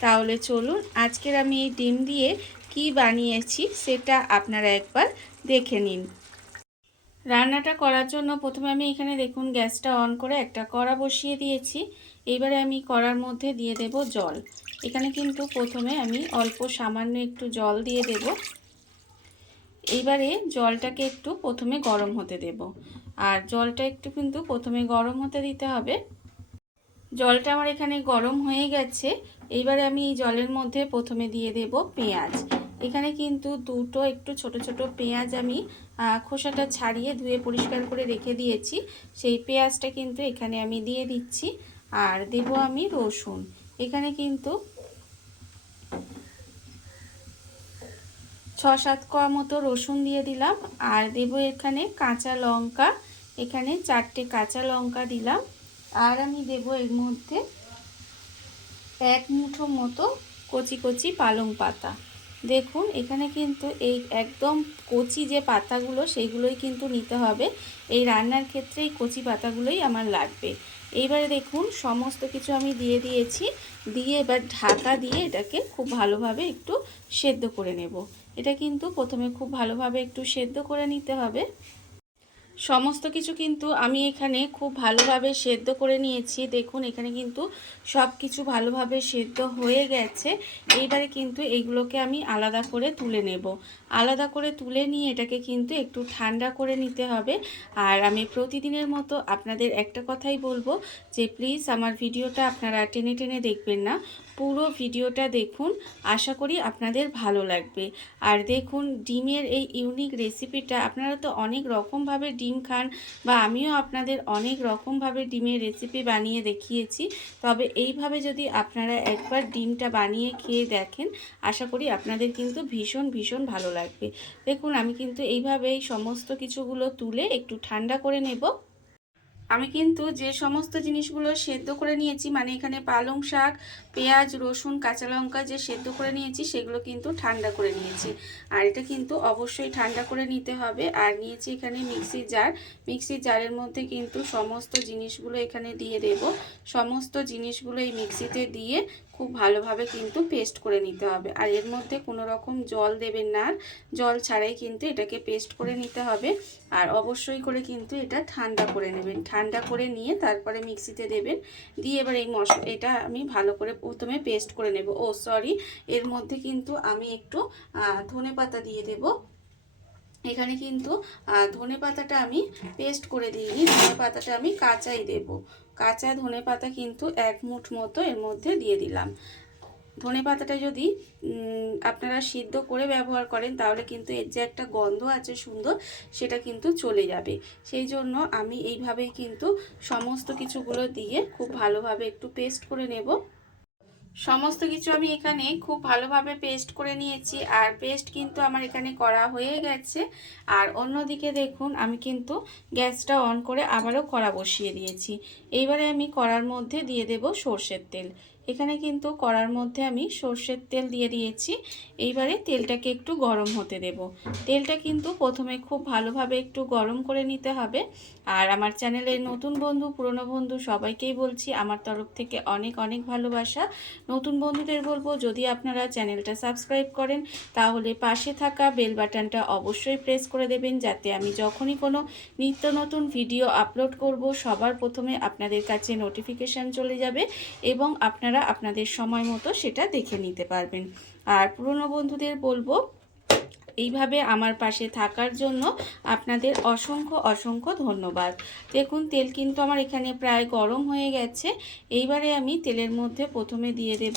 তাহলে চলুন আজকের আমি এই ডিম দিয়ে কি বানিয়েছি সেটা আপনারা একবার দেখে নিন। রান্নাটা করার জন্য প্রথমে আমি এখানে দেখুন গ্যাসটা অন করে একটা কড়া বসিয়ে দিয়েছি। এইবারে আমি কড়ার মধ্যে দিয়ে দেব জল। এখানে কিন্তু প্রথমে আমি অল্প সামান্য একটু জল দিয়ে দেব। এইবারে জলটাকে একটু প্রথমে গরম হতে দেব। আর জলটা একটু কিন্তু প্রথমে গরম হতে দিতে হবে। জলটা আমার এখানে গরম হয়ে গেছে। এইবারে আমি এই জলের মধ্যে প্রথমে দিয়ে দেব পেঁয়াজ। এখানে কিন্তু দুটো একটু ছোট ছোট পেঁয়াজ আমি খোসাটা ছাড়িয়ে ধুয়ে পরিষ্কার করে রেখে দিয়েছি। সেই পেঁয়াজটা কিন্তু এখানে আমি দিয়ে দিচ্ছি। আর দেব আমি রসুন। এখানে কিন্তু ছ সাত কোয়া মতো রসুন দিয়ে দিলাম। আর দেব এখানে কাঁচা লঙ্কা। এখানে চারটে কাঁচা লঙ্কা দিলাম। আর আমি দেব এর মধ্যে এক মুঠো মতো কচি কচি পালং পাতা। দেখুন, এখানে কিন্তু এই একদম কচি যে পাতাগুলো সেইগুলোই কিন্তু নিতে হবে। এই রান্নার ক্ষেত্রে এই কচি পাতাগুলোই আমার লাগবে। এইবারে দেখুন, সমস্ত কিছু আমি দিয়ে দিয়েছি। দিয়ে এবার ঢাকা দিয়ে এটাকে খুব ভালোভাবে একটু সেদ্ধ করে নেব। এটা কিন্তু প্রথমে খুব ভালোভাবে একটু সেদ্ধ করে নিতে হবে। সমস্ত কিছু কিন্তু আমি এখানে খুব ভালোভাবে সেদ্ধ করে নিয়েছি। দেখুন, এখানে কিন্তু সব কিছু ভালোভাবে সেদ্ধ হয়ে গেছে। এইবারে কিন্তু এইগুলোকে আমি আলাদা করে তুলে নেব। আলাদা করে তুলে নিয়ে এটাকে কিন্তু একটু ঠান্ডা করে নিতে হবে। আর আমি প্রতিদিনের মতো আপনাদের একটা কথাই বলব যে, প্লিজ আমার ভিডিওটা আপনারা টেনে টেনে দেখবেন না। পুরো ভিডিওটা দেখুন, আশা করি আপনাদের ভালো লাগবে। আর দেখুন, ডিমের এই ইউনিক রেসিপিটা আপনারা তো অনেক রকমভাবে ডিম খান বা আমিও আপনাদের অনেক রকমভাবে ডিমের রেসিপি বানিয়ে দেখিয়েছি। তবে এইভাবে যদি আপনারা একবার ডিমটা বানিয়ে খেয়ে দেখেন, আশা করি আপনাদের কিন্তু ভীষণ ভীষণ ভালো লাগবে। দেখুন, আমি কিন্তু এইভাবেই সমস্ত কিছুগুলো তুলে একটু ঠান্ডা করে নেব। আমি কিন্তু যে সমস্ত জিনিসগুলো সেদ্ধ করে নিয়েছি মানে এখানে পালং শাক, পেঁয়াজ, রসুন, কাঁচা লঙ্কা যে সেদ্ধ করে নিয়েছি, সেগুলো কিন্তু ঠান্ডা করে নিয়েছি। আর এটা কিন্তু অবশ্যই ঠান্ডা করে নিতে হবে। আর নিয়েছি এখানে মিক্সির জার। মিক্সির জারের মধ্যে কিন্তু সমস্ত জিনিসগুলো এখানে দিয়ে দেব। সমস্ত জিনিসগুলো এই মিক্সিতে দিয়ে খুব ভালোভাবে কিন্তু পেস্ট করে নিতে হবে। আর এর মধ্যে কোনো রকম জল দেবেন না। জল ছাড়াই কিন্তু এটাকে পেস্ট করে নিতে হবে। আর অবশ্যই করে কিন্তু এটা ঠান্ডা করে নেবেন। ঠান্ডা করে নিয়ে তারপরে মিক্সিতে দেবেন। দিয়ে এবার এই মশলা এটা আমি ভালো করে প্রথমে পেস্ট করে নেব। ও সরি এর মধ্যে কিন্তু আমি একটু ধনে পাতা দিয়ে দেব। এখানে কিন্তু ধনে পাতাটা আমি পেস্ট করে দিইনি। ধনে পাতাটা আমি কাঁচাই দেব। কাঁচা ধনে পাতা কিন্তু এক মুঠ মতো এর মধ্যে দিয়ে দিলাম। ধনে পাতাটা যদি আপনারা সিদ্ধ করে ব্যবহার করেন, তাহলে কিন্তু এর যে একটা গন্ধ আছে সুন্দর, সেটা কিন্তু চলে যাবে। সেই জন্য আমি এইভাবেই কিন্তু সমস্ত কিছুগুলো দিয়ে খুব ভালোভাবে একটু পেস্ট করে নেব। সমস্ত কিছু আমি এখানে খুব ভালোভাবে পেস্ট করে নিয়েছি। আর পেস্ট কিন্তু আমার এখানে করা হয়ে গেছে। আর অন্যদিকে দেখুন, আমি কিন্তু গ্যাসটা অন করে আবারও কড়া বসিয়ে দিয়েছি। এইবারে আমি কড়ার মধ্যে দিয়ে দেব সর্ষের তেল। এখানে কিন্তু কড়ার মধ্যে আমি সর্ষের তেল দিয়ে দিয়েছি। এইবারে তেলটাকে একটু গরম হতে দেব। তেলটা কিন্তু প্রথমে খুব ভালোভাবে একটু গরম করে নিতে হবে। আর আমার চ্যানেলের নতুন বন্ধু, পুরনো বন্ধু সবাইকেই বলছি, আমার তরফ থেকে অনেক অনেক ভালোবাসা। নতুন বন্ধুদের বলব, যদি আপনারা চ্যানেলটা সাবস্ক্রাইব করেন, তাহলে পাশে থাকা বেল বাটনটা অবশ্যই প্রেস করে দেবেন, যাতে আমি যখনই কোনো নিত্য নতুন ভিডিও আপলোড করব, সবার প্রথমে আপনাদের কাছে নোটিফিকেশান চলে যাবে এবং আপনারা আপনাদের সময় মতো সেটা দেখে নিতে পারবেন। আর পুরনো বন্ধুদের বলব এইভাবে আমার পাশে থাকার জন্য আপনাদের অসংখ্য অসংখ্য ধন্যবাদ। দেখুন, তেল কিন্তু আমার এখানে প্রায় গরম হয়ে গেছে। এইবারে আমি তেলের মধ্যে প্রথমে দিয়ে দেব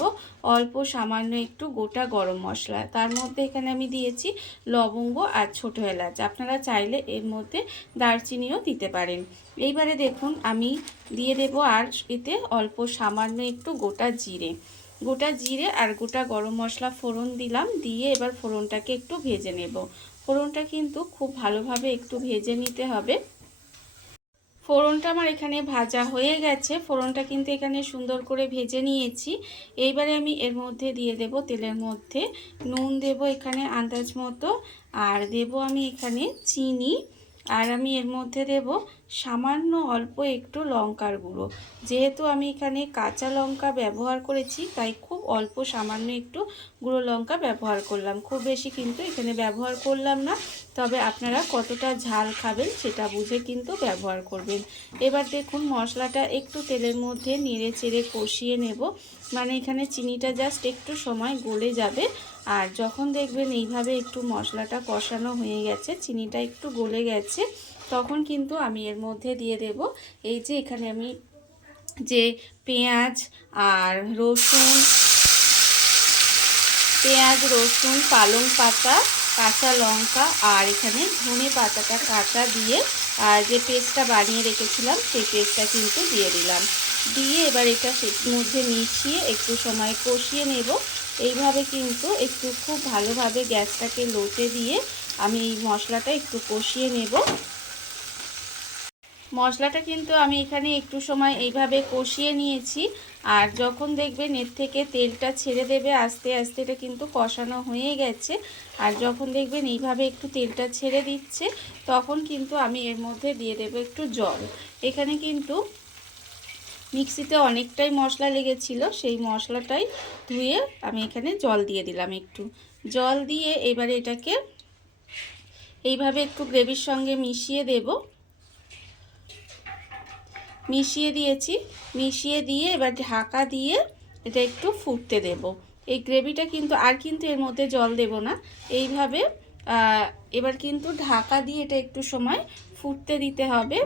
অল্প সামান্য একটু গোটা গরম মশলা। তার মধ্যে এখানে আমি দিয়েছি লবঙ্গ আর ছোটো এলাচ। আপনারা চাইলে এর মধ্যে দারচিনিও দিতে পারেন। এইবারে দেখুন, আমি দিয়ে দেব আর এতে অল্প সামান্য একটু গোটা জিরে। গোটা জিরে আর গোটা গরম মশলা ফোড়ন দিলাম, দিয়ে এবার ফোড়নটাকে একটু ভেজে নেব। ফোড়নটা কিন্তু খুব ভালোভাবে একটু ভেজে নিতে হবে। ফোড়নটা আমার এখানে ভাজা হয়ে গেছে। ফোড়নটা কিন্তু এখানে সুন্দর করে ভেজে নিয়েছি। এইবারে আমি এর মধ্যে দিয়ে দেব তেলের মধ্যে। নুন দেব এখানে আন্দাজ মতো। আর দেব আমি এখানে চিনি। আর আমি এর মধ্যে দেব সামান্য অল্প একটু লঙ্কার গুঁড়ো। যেহেতু আমি এখানে কাঁচা লঙ্কা ব্যবহার করেছি, তাই খুব অল্প সামান্য একটু গুঁড়ো লঙ্কা ব্যবহার করলাম। খুব বেশি কিন্তু এখানে ব্যবহার করলাম না, তবে আপনারা কতটা ঝাল খাবেন সেটা বুঝে কিন্তু ব্যবহার করবেন। এবার দেখুন মশলাটা একটু তেলের মধ্যে নেড়ে চেড়ে কষিয়ে নেব। মানে এখানে চিনিটা জাস্ট একটু সময় গলে যাবে। আর যখন দেখবেন এইভাবে একটু মশলাটা কষানো হয়ে গেছে, চিনিটা একটু গলে গেছে, তখন কিন্তু আমি এর মধ্যে দিয়ে দেব। এই যে এখানে আমি যে পেঁয়াজ আর রসুন, পেঁয়াজ, রসুন, পালং পাতা, কাঁচা লঙ্কা আর এখানে ধনে পাতাটা কাঁচা দিয়ে আর যে পেস্টটা বানিয়ে রেখেছিলাম, সেই পেস্টটা কিন্তু দিয়ে দিলাম। দিয়ে এবার এটা মধ্যে মিশিয়ে একটু সময় কষিয়ে নেব। এইভাবে কিন্তু একটু খুব ভালোভাবে গ্যাসটাকে লোটে দিয়ে আমি এই মশলাটা একটু কষিয়ে নেব। মশলাটা কিন্তু আমি এখানে একটু সময় এইভাবে কষিয়ে নিয়েছি আর যখন দেখবেন এর থেকে তেলটা ছেড়ে দেবে আস্তে আস্তে এটা কিন্তু কষানো হয়ে গেছে। আর যখন দেখবেন এইভাবে একটু তেলটা ছেড়ে দিচ্ছে তখন কিন্তু আমি এর মধ্যে দিয়ে দেবো একটু জল। এখানে কিন্তু মিক্সিতে অনেকটাই মশলা লেগেছিল, সেই মশলাটাই ধুয়ে আমি এখানে জল দিয়ে দিলাম একটু। জল দিয়ে এবারে এটাকে এইভাবে একটু গ্রেভির সঙ্গে মিশিয়ে দেব। মিশিয়ে দিয়েছি, মিশিয়ে দিয়ে এবার ঢাকা দিয়ে এটা একটু ফুটতে দেব। এই গ্রেভিটা কিন্তু আর কিন্তু এর মধ্যে জল দেব না। এইভাবে এবার কিন্তু ঢাকা দিয়ে এটা একটু সময় ফুটতে দিতে হবে।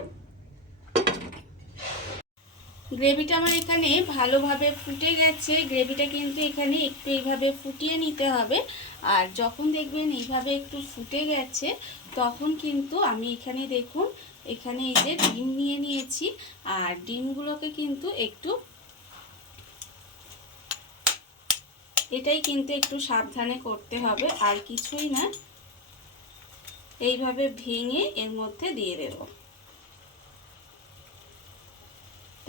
গ্রেভিটা আমার এখানে ভালোভাবে ফুটে গেছে। গ্রেভিটা কিন্তু এখানে একটু এইভাবে ফুটিয়ে নিতে হবে। আর যখন দেখবেন এইভাবে একটু ফুটে গেছে, তখন কিন্তু আমি এখানে দেখুন, এখানে এই যে ডিম নিয়ে নিয়েছি। আর ডিমগুলোকে কিন্তু একটু, এটাই কিন্তু একটু সাবধানে করতে হবে। আর কিছুই না, এইভাবে ভেঙে এর মধ্যে দিয়ে দেবো।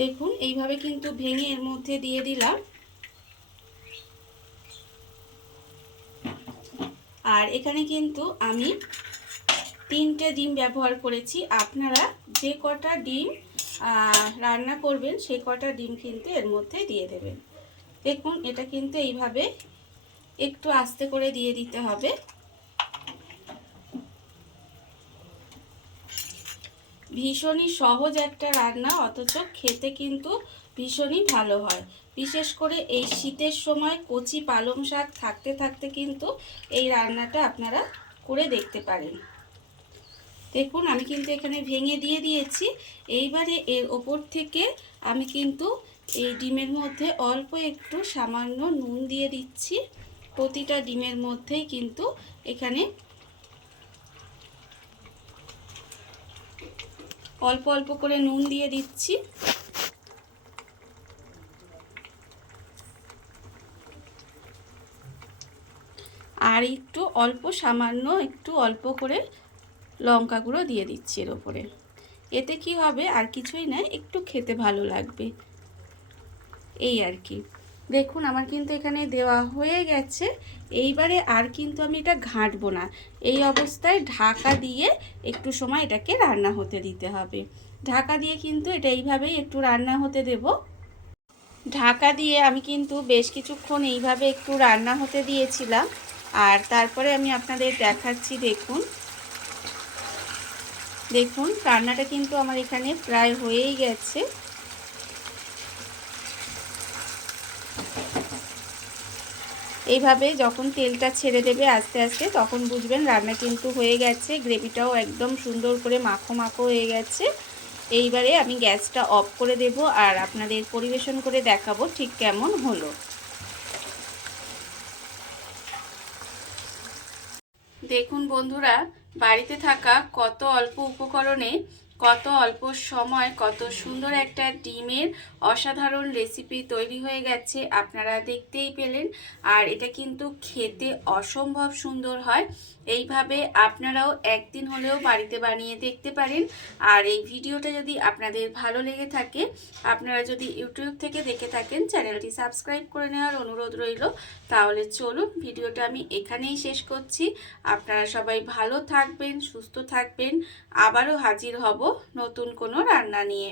দেখুন, এইভাবে কিন্তু ভেঙে এর মধ্যে দিয়ে দিলাম। আর এখানে কিন্তু আমি তিনটে ডিম ব্যবহার করেছি। আপনারা যে কটা ডিম রান্না করবেন, সে কটা ডিম কিন্তু এর মধ্যে দিয়ে দেবেন। দেখুন, এটা কিন্তু এইভাবে একটু আস্তে করে দিয়ে দিতে হবে। ভীষণই সহজ একটা রান্না, অথচ খেতে কিন্তু ভীষণই ভালো হয়। বিশেষ করে এই শীতের সময় কচি পালং শাক থাকতে থাকতে কিন্তু এই রান্নাটা আপনারা করে দেখতে পারেন। দেখুন, আমি কিন্তু এখানে ভেঙে দিয়ে দিয়েছি। এইবারে এর ওপর থেকে আমি কিন্তু এই ডিমের মধ্যে অল্প একটু সামান্য নুন দিয়ে দিচ্ছি। প্রতিটা ডিমের মধ্যেই কিন্তু এখানে অল্প অল্প করে নুন দিয়ে দিচ্ছি। আর একটু অল্প সামান্য একটু অল্প করে লঙ্কা গুঁড়ো দিয়ে দিচ্ছি এর ওপরে। এতে কি হবে? আর কিছুই না, একটু খেতে ভালো লাগবে। এই আর কি। দেখুন, আমার কিন্তু এখানে দেওয়া হয়ে গেছে। এইবারে আর কিন্তু আমি এটা ঘাঁটবো না। এই অবস্থায় ঢাকা দিয়ে একটু সময় এটাকে রান্না হতে দিতে হবে। ঢাকা দিয়ে কিন্তু এটা এইভাবেই একটু রান্না হতে দেব। ঢাকা দিয়ে আমি কিন্তু বেশ কিছুক্ষণ এইভাবে একটু রান্না হতে দিয়েছিলাম। আর তারপরে আমি আপনাদের দেখাচ্ছি, দেখুন। দেখুন, রান্নাটা কিন্তু আমার এখানে প্রায় হয়েই গেছে। এইভাবে যখন তেলটা ছেড়ে দেবে আস্তে আস্তে, তখন বুঝবেন রান্না কিন্তু হয়ে গেছে। গ্রেভিটাও একদম সুন্দর করে মাখো মাখো হয়ে গেছে। এইবারে আমি গ্যাসটা অফ করে দেব আর আপনাদের পরিবেশন করে দেখাবো ঠিক কেমন হলো। দেখুন বন্ধুরা, বাড়িতে থাকা কত অল্প উপকরণে কত অল্প সময়, কত সুন্দর একটা ডিমের অসাধারণ রেসিপি তৈরি হয়ে গেছে, আপনারা দেখতেই পেলেন। আর এটা কিন্তু খেতে অসম্ভব সুন্দর হয়। এইভাবে আপনারাও একদিন হলেও বাড়িতে বানিয়ে দেখতে পারেন। আর এই ভিডিওটা যদি আপনাদের ভালো লেগে থাকে, আপনারা যদি ইউটিউব থেকে দেখে থাকেন, চ্যানেলটি সাবস্ক্রাইব করে নেওয়ার অনুরোধ রইল, তাহলে চলুন ভিডিওটা আমি এখানেই শেষ করছি। আপনারা সবাই ভালো থাকবেন, সুস্থ থাকবেন। আবারও হাজির হব নতুন কোনো রান্না নিয়ে।